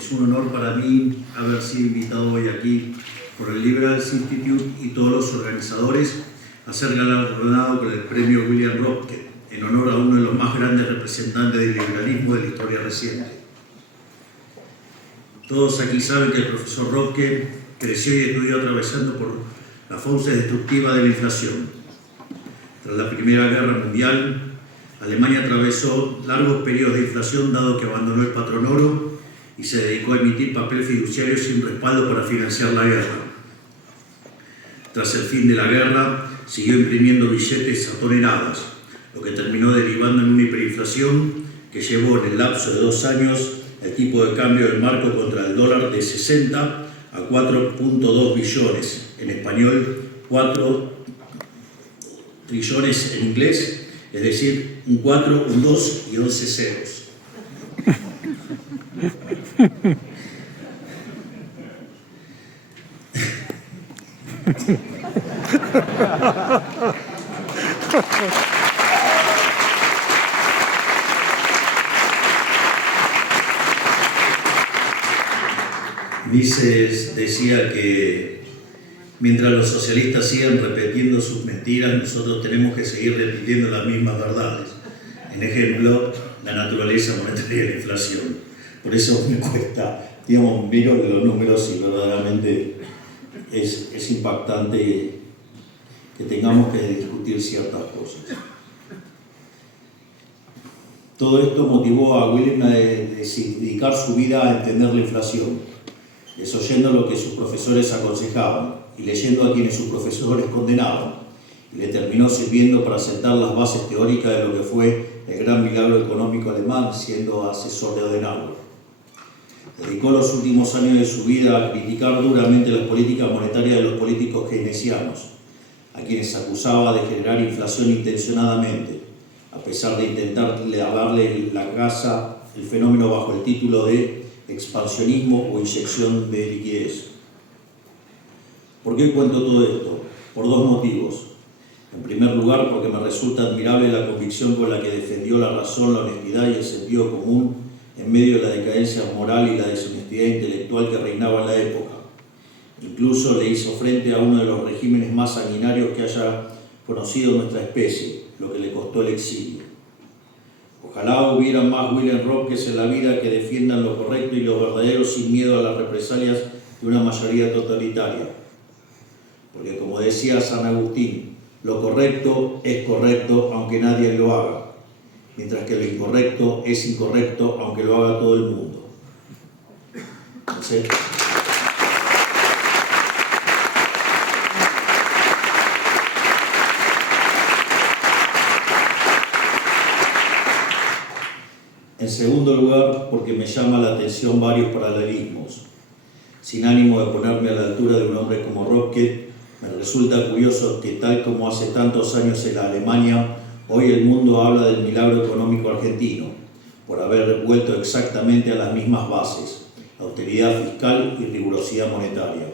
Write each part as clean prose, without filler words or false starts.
Es un honor para mí haber sido invitado hoy aquí por el Liberals Institute y todos los organizadores a ser galardonado con el premio William Röpke, en honor a uno de los más grandes representantes del liberalismo de la historia reciente. Todos aquí saben que el profesor Röpke creció y estudió atravesando por la fauce destructiva de la inflación. Tras la Primera Guerra Mundial, Alemania atravesó largos periodos de inflación dado que abandonó el patrón oro y se dedicó a emitir papel fiduciario sin respaldo para financiar la guerra. Tras el fin de la guerra, siguió imprimiendo billetes a toneladas, lo que terminó derivando en una hiperinflación que llevó en el lapso de 2 años el tipo de cambio del marco contra el dólar de 60 a 4.2 billones, en español 4 trillones en inglés, es decir, un 4, un 2 y 11 ceros. Mises decía que mientras los socialistas sigan repitiendo sus mentiras, nosotros tenemos que seguir repitiendo las mismas verdades. En ejemplo, la naturaleza monetaria de la inflación. Por eso me cuesta, digamos, miro los números y verdaderamente es impactante que tengamos que discutir ciertas cosas. Todo esto motivó a William a dedicar su vida a entender la inflación, desoyendo lo que sus profesores aconsejaban y leyendo a quienes sus profesores condenaban, y le terminó sirviendo para sentar las bases teóricas de lo que fue el gran milagro económico alemán, siendo asesor de Adenauer. Dedicó los últimos años de su vida a criticar duramente las políticas monetarias de los políticos keynesianos, a quienes acusaba de generar inflación intencionadamente, a pesar de intentar lavarle la casa el fenómeno bajo el título de expansionismo o inyección de liquidez. ¿Por qué cuento todo esto? Por 2 motivos. En primer lugar, porque me resulta admirable la convicción con la que defendió la razón, la honestidad y el sentido común en medio de la decadencia moral y la deshonestidad intelectual que reinaba en la época. Incluso le hizo frente a uno de los regímenes más sanguinarios que haya conocido nuestra especie, lo que le costó el exilio. Ojalá hubiera más William Röpkes en la vida que defiendan lo correcto y lo verdadero sin miedo a las represalias de una mayoría totalitaria. Porque como decía San Agustín, lo correcto es correcto aunque nadie lo haga, mientras que lo incorrecto es incorrecto aunque lo haga todo el mundo. Entonces, en segundo lugar, porque me llama la atención varios paralelismos. Sin ánimo de ponerme a la altura de un hombre como Röpke, me resulta curioso que tal como hace tantos años en la Alemania, hoy el mundo habla del milagro económico argentino, por haber vuelto exactamente a las mismas bases, austeridad fiscal y rigurosidad monetaria.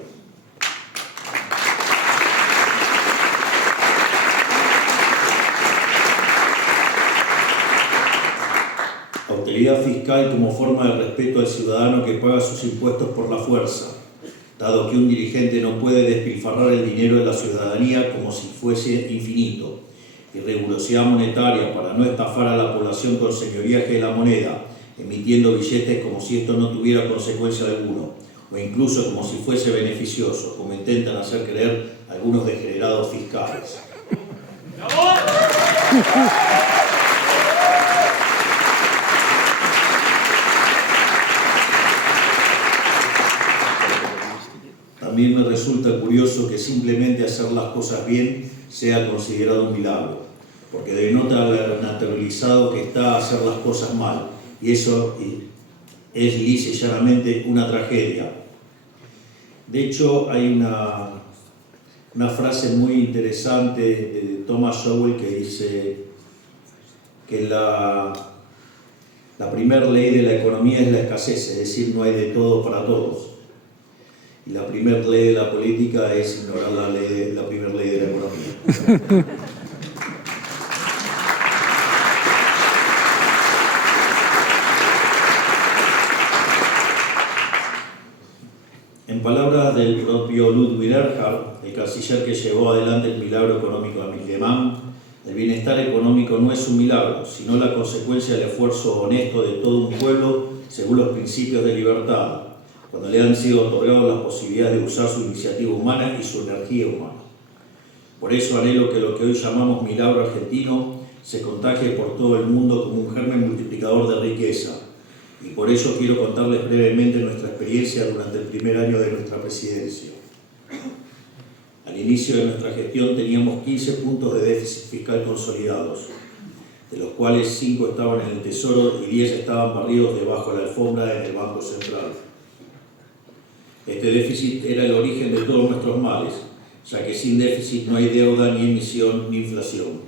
Austeridad fiscal como forma de respeto al ciudadano que paga sus impuestos por la fuerza, dado que un dirigente no puede despilfarrar el dinero de la ciudadanía como si fuese infinito, y rigurosidad monetaria para no estafar a la población con señoriaje de la moneda, emitiendo billetes como si esto no tuviera consecuencia alguna, o incluso como si fuese beneficioso, como intentan hacer creer algunos degenerados fiscales. También me resulta curioso que simplemente hacer las cosas bien sea considerado un milagro, porque denota lo naturalizado que está hacer las cosas mal, y eso es lisa y llanamente una tragedia. De hecho, hay una frase muy interesante de Thomas Sowell que dice que la primera ley de la economía es la escasez, es decir, no hay de todo para todos. Y la primera ley de la política es ignorar la primera ley de la economía. del propio Ludwig Erhard, el canciller que llevó adelante el milagro económico alemán, el bienestar económico no es un milagro, sino la consecuencia del esfuerzo honesto de todo un pueblo según los principios de libertad, cuando le han sido otorgadas las posibilidades de usar su iniciativa humana y su energía humana. Por eso anhelo que lo que hoy llamamos milagro argentino se contagie por todo el mundo como un germen multiplicador de riqueza. Y por ello quiero contarles brevemente nuestra experiencia durante el primer año de nuestra presidencia. Al inicio de nuestra gestión teníamos 15 puntos de déficit fiscal consolidados, de los cuales 5 estaban en el Tesoro y 10 estaban barridos debajo de la alfombra en el Banco Central. Este déficit era el origen de todos nuestros males, ya que sin déficit no hay deuda, ni emisión, ni inflación.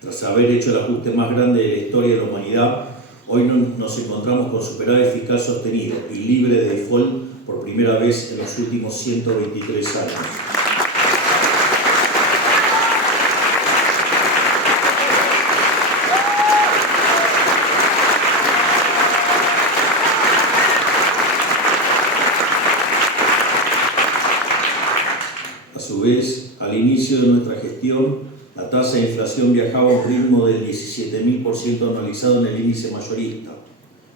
Tras haber hecho el ajuste más grande de la historia de la humanidad, hoy nos encontramos con superávit fiscal sostenido y libre de default por primera vez en los últimos 123 años. A su vez, al inicio de nuestra gestión, la tasa de inflación viajaba a un ritmo del 17.000% anualizado en el índice mayorista.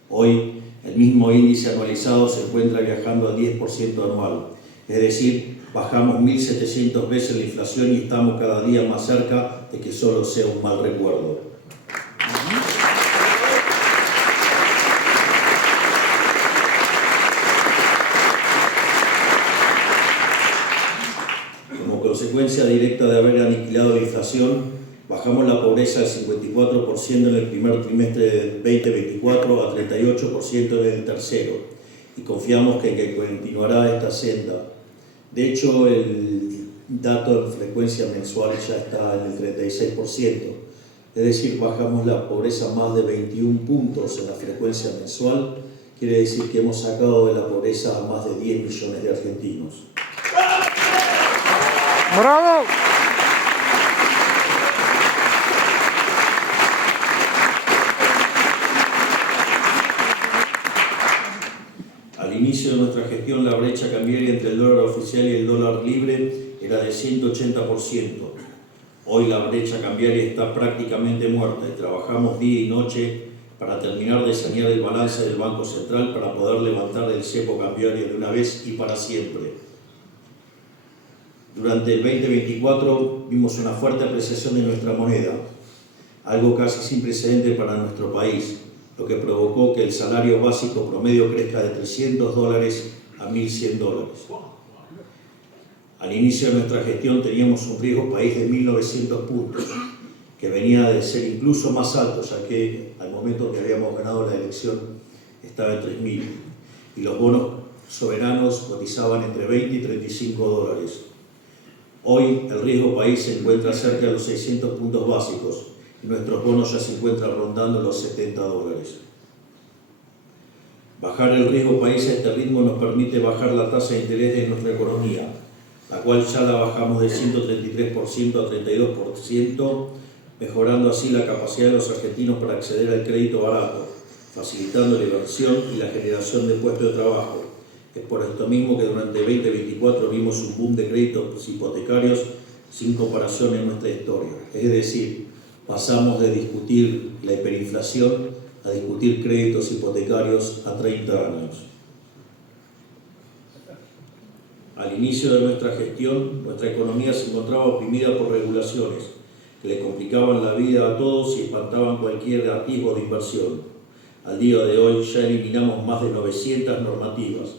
Hoy, el mismo índice anualizado se encuentra viajando al 10% anual. Es decir, bajamos 1.700 veces la inflación y estamos cada día más cerca de que solo sea un mal recuerdo. Como consecuencia directa de haber aniquilado la inflación, bajamos la pobreza al 54% en el primer trimestre del 2024 a 38% en el tercero, y confiamos que continuará esta senda. De hecho, el dato de frecuencia mensual ya está en el 36%, es decir, bajamos la pobreza más de 21 puntos en la frecuencia mensual. Quiere decir que hemos sacado de la pobreza a más de 10 millones de argentinos. ¡Bravo! Al inicio de nuestra gestión, la brecha cambiaria entre el dólar oficial y el dólar libre era de 180%. Hoy la brecha cambiaria está prácticamente muerta y trabajamos día y noche para terminar de sanear el balance del Banco Central para poder levantar el cepo cambiario de una vez y para siempre. Durante el 2024 vimos una fuerte apreciación de nuestra moneda, algo casi sin precedente para nuestro país, lo que provocó que el salario básico promedio crezca de $300 a $1.100. Al inicio de nuestra gestión teníamos un riesgo país de 1.900 puntos, que venía de ser incluso más alto, ya que al momento que habíamos ganado la elección estaba en 3.000, y los bonos soberanos cotizaban entre 20 y 35 dólares. Hoy el riesgo país se encuentra cerca de los 600 puntos básicos, y nuestros bonos ya se encuentran rondando los 70 dólares. Bajar el riesgo país a este ritmo nos permite bajar la tasa de interés de nuestra economía, la cual ya la bajamos de 133% a 32%, mejorando así la capacidad de los argentinos para acceder al crédito barato, facilitando la inversión y la generación de puestos de trabajo. Es por esto mismo que durante 2024 vimos un boom de créditos hipotecarios sin comparación en nuestra historia. Es decir, pasamos de discutir la hiperinflación a discutir créditos hipotecarios a 30 años. Al inicio de nuestra gestión, nuestra economía se encontraba oprimida por regulaciones que le complicaban la vida a todos y espantaban cualquier atisbo de inversión. Al día de hoy ya eliminamos más de 900 normativas,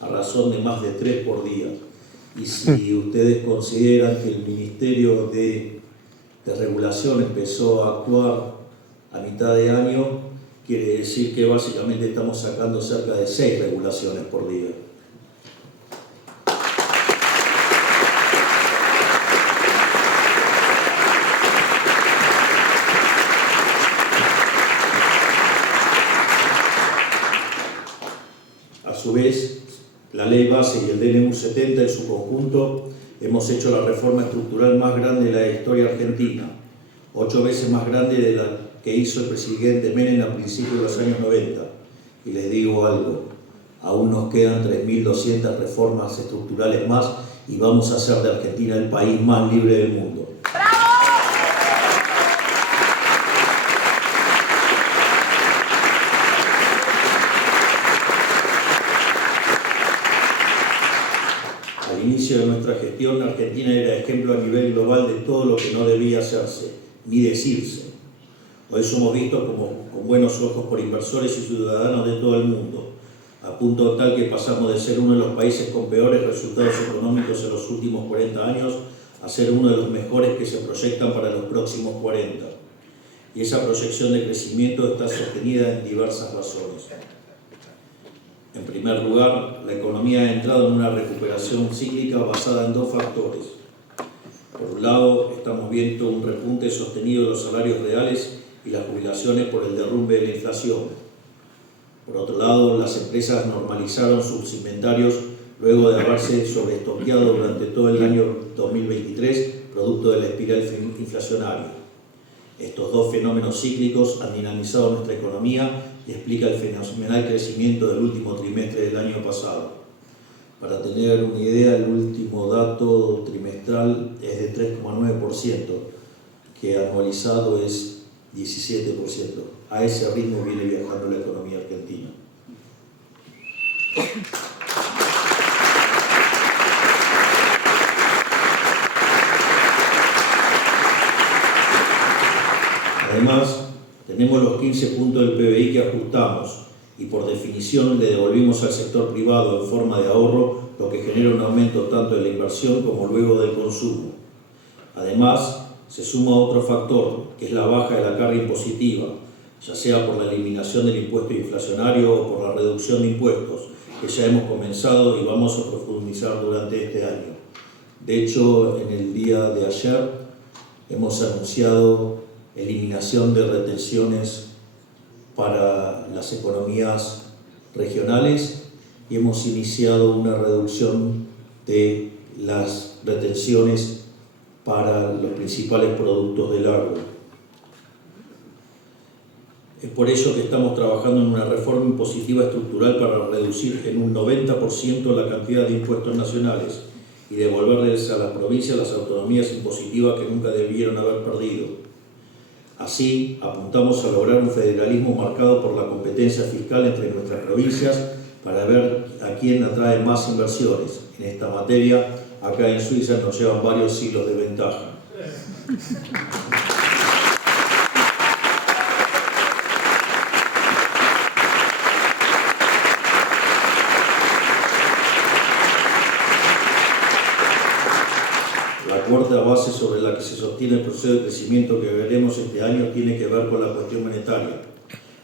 a razón de más de 3 por día. Y si ustedes consideran que el Ministerio de Regulación empezó a actuar a mitad de año, quiere decir que básicamente estamos sacando cerca de 6 regulaciones por día. A su vez, la Ley Base y el DNU 70 en su conjunto hemos hecho la reforma estructural más grande de la historia argentina, 8 veces más grande de la que hizo el presidente Menem a principios de los años 90. Y les digo algo, Aún nos quedan 3.200 reformas estructurales más y vamos a hacer de Argentina el país más libre del mundo. Al inicio de nuestra gestión, Argentina era ejemplo a nivel global de todo lo que no debía hacerse, ni decirse. Hoy somos vistos con buenos ojos por inversores y ciudadanos de todo el mundo, a punto tal que pasamos de ser uno de los países con peores resultados económicos en los últimos 40 años a ser uno de los mejores que se proyectan para los próximos 40. Y esa proyección de crecimiento está sostenida en diversas razones. En primer lugar, la economía ha entrado en una recuperación cíclica basada en dos factores. Por un lado, estamos viendo un repunte sostenido de los salarios reales y las jubilaciones por el derrumbe de la inflación. Por otro lado, las empresas normalizaron sus inventarios luego de haberse sobreestoqueado durante todo el año 2023, producto de la espiral inflacionaria. Estos dos fenómenos cíclicos han dinamizado nuestra economía y explica el fenomenal crecimiento del último trimestre del año pasado. Para tener una idea, el último dato trimestral es de 3,9%, que anualizado es 17%. A ese ritmo viene viajando la economía argentina. Además, tenemos los 15 puntos del PBI que ajustamos y por definición le devolvimos al sector privado en forma de ahorro, lo que genera un aumento tanto de la inversión como luego del consumo. Además, se suma otro factor, que es la baja de la carga impositiva, ya sea por la eliminación del impuesto inflacionario o por la reducción de impuestos, que ya hemos comenzado y vamos a profundizar durante este año. De hecho, en el día de ayer hemos anunciado eliminación de retenciones para las economías regionales y hemos iniciado una reducción de las retenciones para los principales productos del agro. Es por ello que estamos trabajando en una reforma impositiva estructural para reducir en un 90% la cantidad de impuestos nacionales y devolverles a las provincias las autonomías impositivas que nunca debieron haber perdido. Así, apuntamos a lograr un federalismo marcado por la competencia fiscal entre nuestras provincias para ver a quién atrae más inversiones. En esta materia, acá en Suiza nos llevan varios siglos de ventaja. La cuarta base sobre la que se sostiene el proceso de crecimiento que veremos este año tiene que ver con la cuestión monetaria.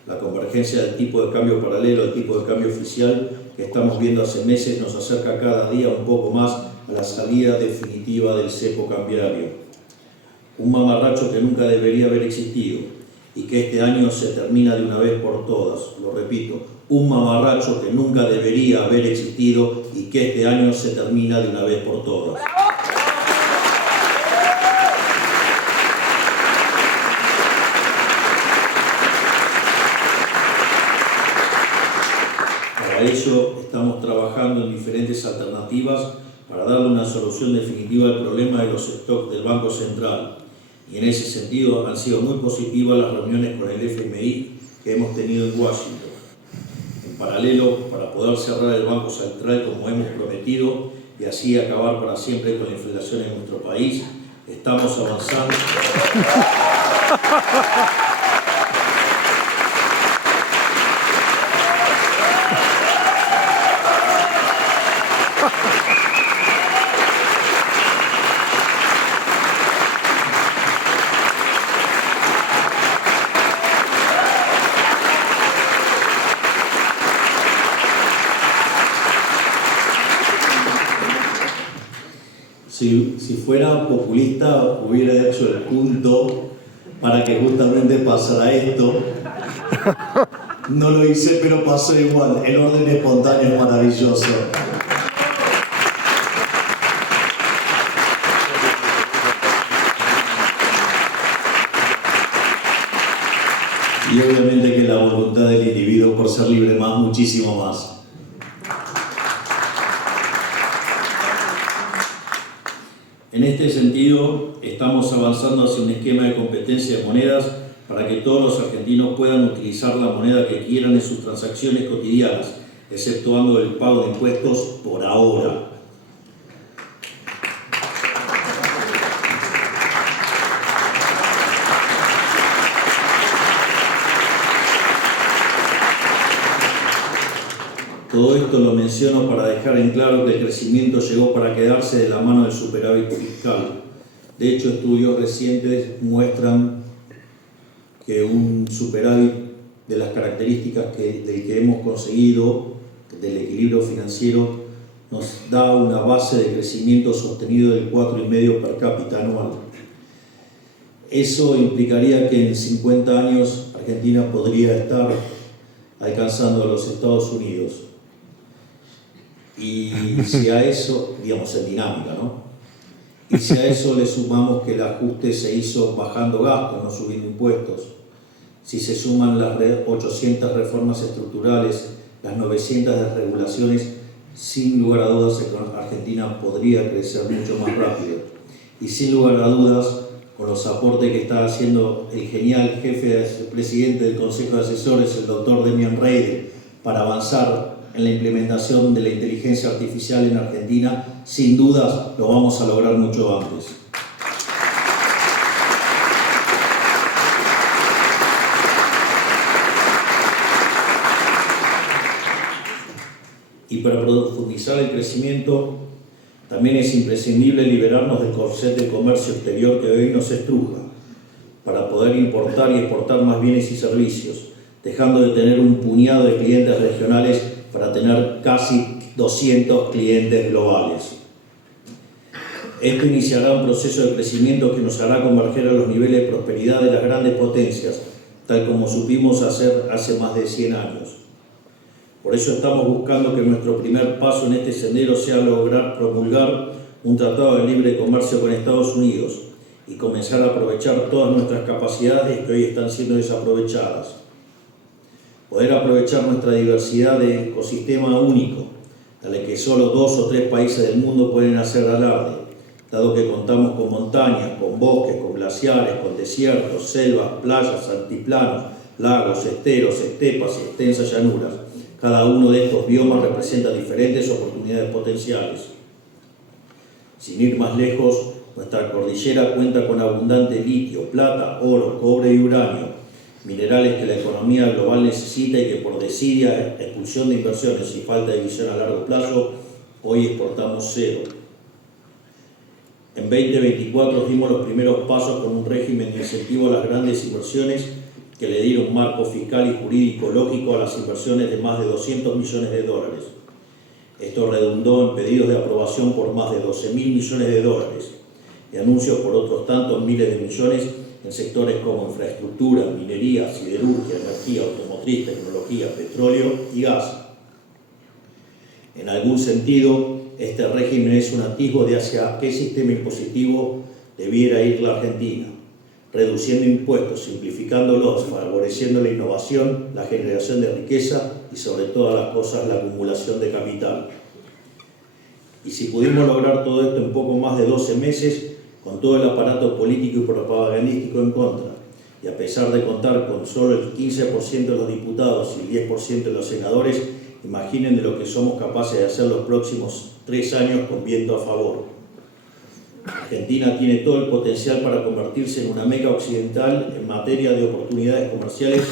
La convergencia del tipo de cambio paralelo al tipo de cambio oficial que estamos viendo hace meses nos acerca cada día un poco más a la salida definitiva del cepo cambiario. Un mamarracho que nunca debería haber existido y que este año se termina de una vez por todas. Lo repito, un mamarracho que nunca debería haber existido y que este año se termina de una vez por todas. Para ello, estamos trabajando en diferentes alternativas para darle una solución definitiva al problema de los stocks del Banco Central. Y en ese sentido han sido muy positivas las reuniones con el FMI que hemos tenido en Washington. En paralelo, para poder cerrar el Banco Central como hemos prometido y así acabar para siempre con la inflación en nuestro país, estamos avanzando. Si fuera populista, hubiera hecho el punto para que justamente pasara esto. No lo hice, pero pasó igual. El orden espontáneo es maravilloso. Y obviamente que la voluntad del individuo por ser libre más, muchísimo más. En este sentido, estamos avanzando hacia un esquema de competencia de monedas para que todos los argentinos puedan utilizar la moneda que quieran en sus transacciones cotidianas, exceptuando el pago de impuestos por ahora. Todo esto lo menciono para dejar en claro que el crecimiento llegó para quedarse de la mano del superávit fiscal. De hecho, estudios recientes muestran que un superávit de las características del que hemos conseguido, del equilibrio financiero, nos da una base de crecimiento sostenido del 4,5% per cápita anual. Eso implicaría que en 50 años Argentina podría estar alcanzando a los Estados Unidos. Y si a eso, digamos en dinámica, ¿no? Y si a eso le sumamos que el ajuste se hizo bajando gastos, no subiendo impuestos, si se suman las 800 reformas estructurales, las 900 desregulaciones, sin lugar a dudas Argentina podría crecer mucho más rápido. Y sin lugar a dudas, con los aportes que está haciendo el genial presidente del Consejo de Asesores, el doctor Demian Reide, para avanzar en la implementación de la inteligencia artificial en Argentina, sin dudas lo vamos a lograr mucho antes. Y para profundizar el crecimiento, también es imprescindible liberarnos del corset de comercio exterior que hoy nos estruja, para poder importar y exportar más bienes y servicios, dejando de tener un puñado de clientes regionales para tener casi 200 clientes globales. Esto iniciará un proceso de crecimiento que nos hará converger a los niveles de prosperidad de las grandes potencias, tal como supimos hacer hace más de 100 años. Por eso estamos buscando que nuestro primer paso en este sendero sea lograr promulgar un tratado de libre comercio con Estados Unidos y comenzar a aprovechar todas nuestras capacidades que hoy están siendo desaprovechadas. Poder aprovechar nuestra diversidad de ecosistema único, de la que solo 2 o 3 países del mundo pueden hacer alarde, dado que contamos con montañas, con bosques, con glaciares, con desiertos, selvas, playas, altiplanos, lagos, esteros, estepas y extensas llanuras. Cada uno de estos biomas representa diferentes oportunidades potenciales. Sin ir más lejos, nuestra cordillera cuenta con abundante litio, plata, oro, cobre y uranio, minerales que la economía global necesita y que por desidia, expulsión de inversiones y falta de visión a largo plazo, hoy exportamos cero. En 2024 dimos los primeros pasos con un régimen de incentivo a las grandes inversiones que le dieron un marco fiscal y jurídico lógico a las inversiones de más de 200 millones de dólares. Esto redundó en pedidos de aprobación por más de 12.000 millones de dólares y anuncios por otros tantos miles de millones en sectores como infraestructura, minería, siderurgia, energía, automotriz, tecnología, petróleo y gas. En algún sentido, este régimen es un atisbo de hacia qué sistema impositivo debiera ir la Argentina, reduciendo impuestos, simplificándolos, favoreciendo la innovación, la generación de riqueza y sobre todas las cosas la acumulación de capital. Y si pudimos lograr todo esto en poco más de 12 meses, con todo el aparato político y propagandístico en contra, y a pesar de contar con solo el 15% de los diputados y el 10% de los senadores, imaginen de lo que somos capaces de hacer los próximos 3 años con viento a favor. Argentina tiene todo el potencial para convertirse en una meca occidental en materia de oportunidades comerciales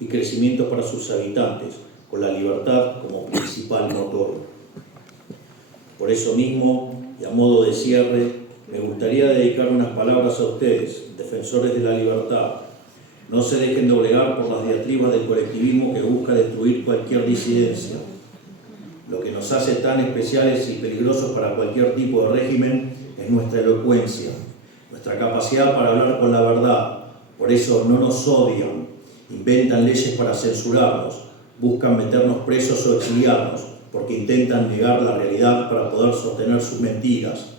y crecimiento para sus habitantes, con la libertad como principal motor. Por eso mismo, y a modo de cierre, me gustaría dedicar unas palabras a ustedes, defensores de la libertad. No se dejen doblegar por las diatribas del colectivismo que busca destruir cualquier disidencia. Lo que nos hace tan especiales y peligrosos para cualquier tipo de régimen es nuestra elocuencia, nuestra capacidad para hablar con la verdad. Por eso no nos odian, inventan leyes para censurarnos, buscan meternos presos o exiliarnos, porque intentan negar la realidad para poder sostener sus mentiras.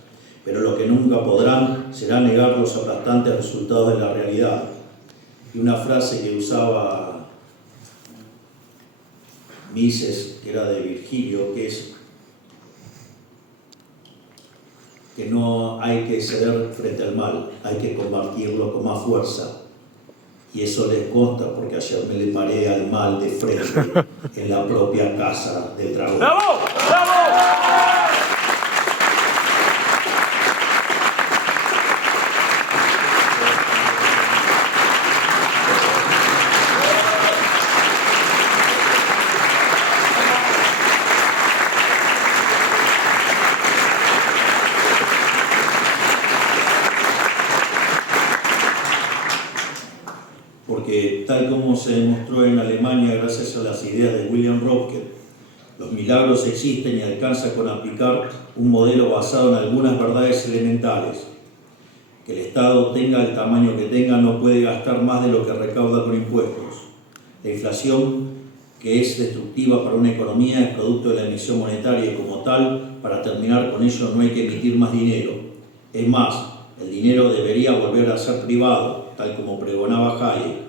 Pero lo que nunca podrán será negar los aplastantes resultados de la realidad. Y una frase que usaba Mises, que era de Virgilio, que es: que no hay que ceder frente al mal, hay que combatirlo con más fuerza. Y eso les consta porque ayer me le paré al mal de frente en la propia casa del dragón. ¡Bravo! ¡Bravo! Porque tal como se demostró en Alemania gracias a las ideas de William Röpke, los milagros existen y alcanza con aplicar un modelo basado en algunas verdades elementales. Que el Estado tenga el tamaño que tenga no puede gastar más de lo que recauda con impuestos. La inflación, que es destructiva para una economía, es producto de la emisión monetaria y como tal, para terminar con ello no hay que emitir más dinero. Es más, el dinero debería volver a ser privado, tal como pregonaba Hayek.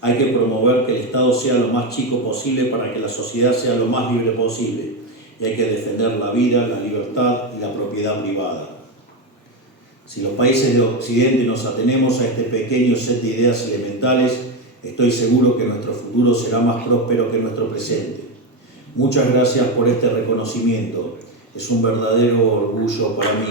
Hay que promover que el Estado sea lo más chico posible para que la sociedad sea lo más libre posible. Y hay que defender la vida, la libertad y la propiedad privada. Si los países de Occidente nos atenemos a este pequeño set de ideas elementales, estoy seguro que nuestro futuro será más próspero que nuestro presente. Muchas gracias por este reconocimiento. Es un verdadero orgullo para mí.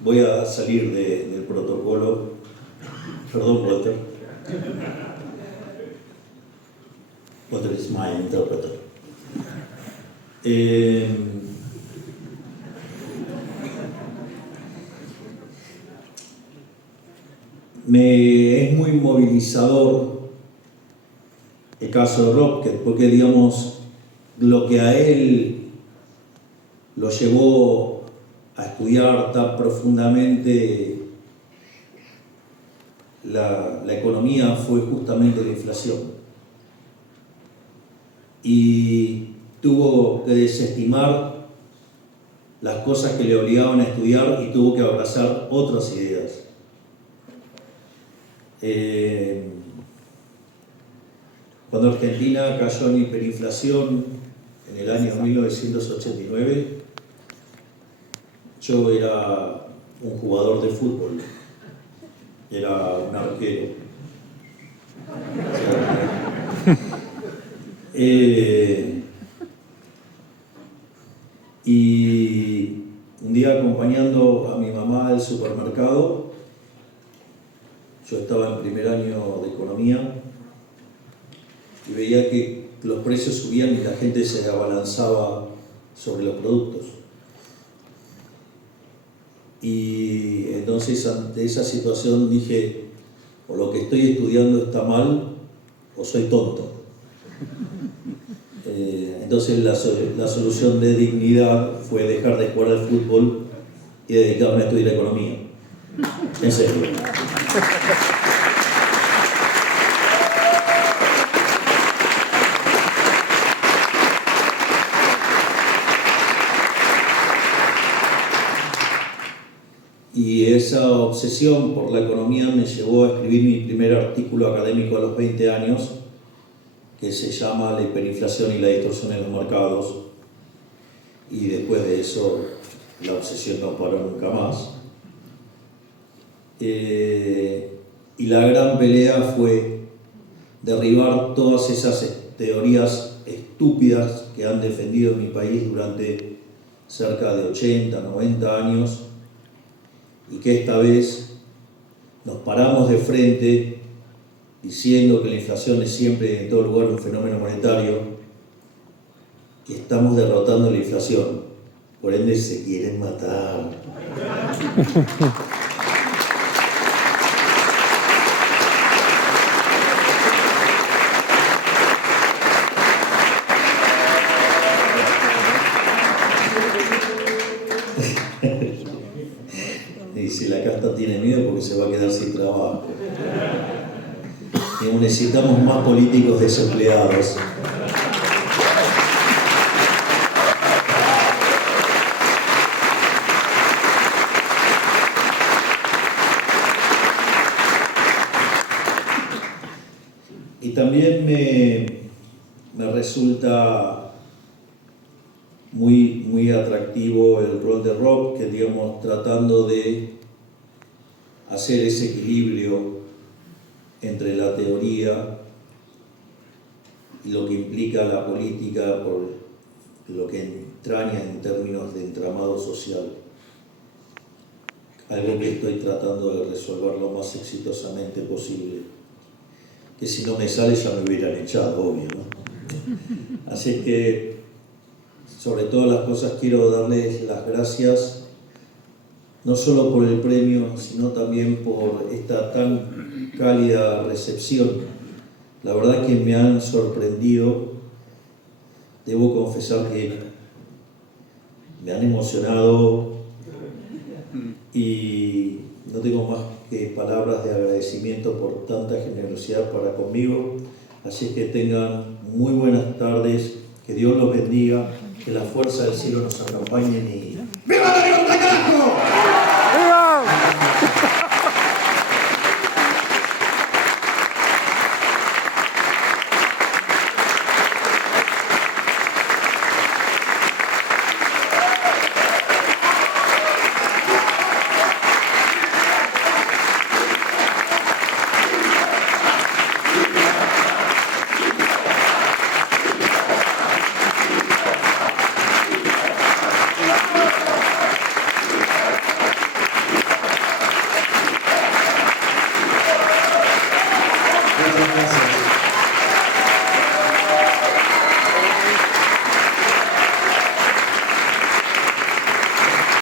Voy a salir del protocolo. Perdón, Walter. Walter es mi interpreter. Es muy movilizador el caso de Röpke, porque digamos, lo que a él lo llevó a estudiar tan profundamente la economía fue justamente la inflación. Y tuvo que desestimar las cosas que le obligaban a estudiar y tuvo que abrazar otras ideas. Cuando Argentina cayó en hiperinflación en el año 1989, yo era un jugador de fútbol, era un arquero. Y un día acompañando a mi mamá al supermercado, yo estaba en primer año de economía y veía que los precios subían y la gente se abalanzaba sobre los productos. Y entonces ante esa situación dije, o lo que estoy estudiando está mal o soy tonto. Entonces la solución de dignidad fue dejar de jugar al fútbol y dedicarme a estudiar economía. En serio. Y esa obsesión por la economía me llevó a escribir mi primer artículo académico a los 20 años, que se llama La hiperinflación y la distorsión en los mercados. Y después de eso, la obsesión no paró nunca más. Y la gran pelea fue derribar todas esas teorías estúpidas que han defendido en mi país durante cerca de 80, 90 años, y que esta vez nos paramos de frente diciendo que la inflación es siempre en todo lugar un fenómeno monetario y estamos derrotando la inflación. Por ende se quieren matar. Y si la casta tiene miedo porque se va a quedar sin trabajo. Y necesitamos más políticos desempleados. Y también me resulta muy atractivo el rol de Rob, que digamos tratando de hacer ese equilibrio entre la teoría y lo que implica la política por lo que entraña en términos de entramado social. Algo que estoy tratando de resolver lo más exitosamente posible. Que si no me sale ya me hubieran echado, obvio, ¿no? Así que, sobre todas las cosas, quiero darles las gracias, no solo por el premio, sino también por esta tan cálida recepción. La verdad que me han sorprendido, debo confesar que me han emocionado y no tengo más que palabras de agradecimiento por tanta generosidad para conmigo. Así que tengan muy buenas tardes, que Dios los bendiga, que la fuerza del cielo nos acompañe y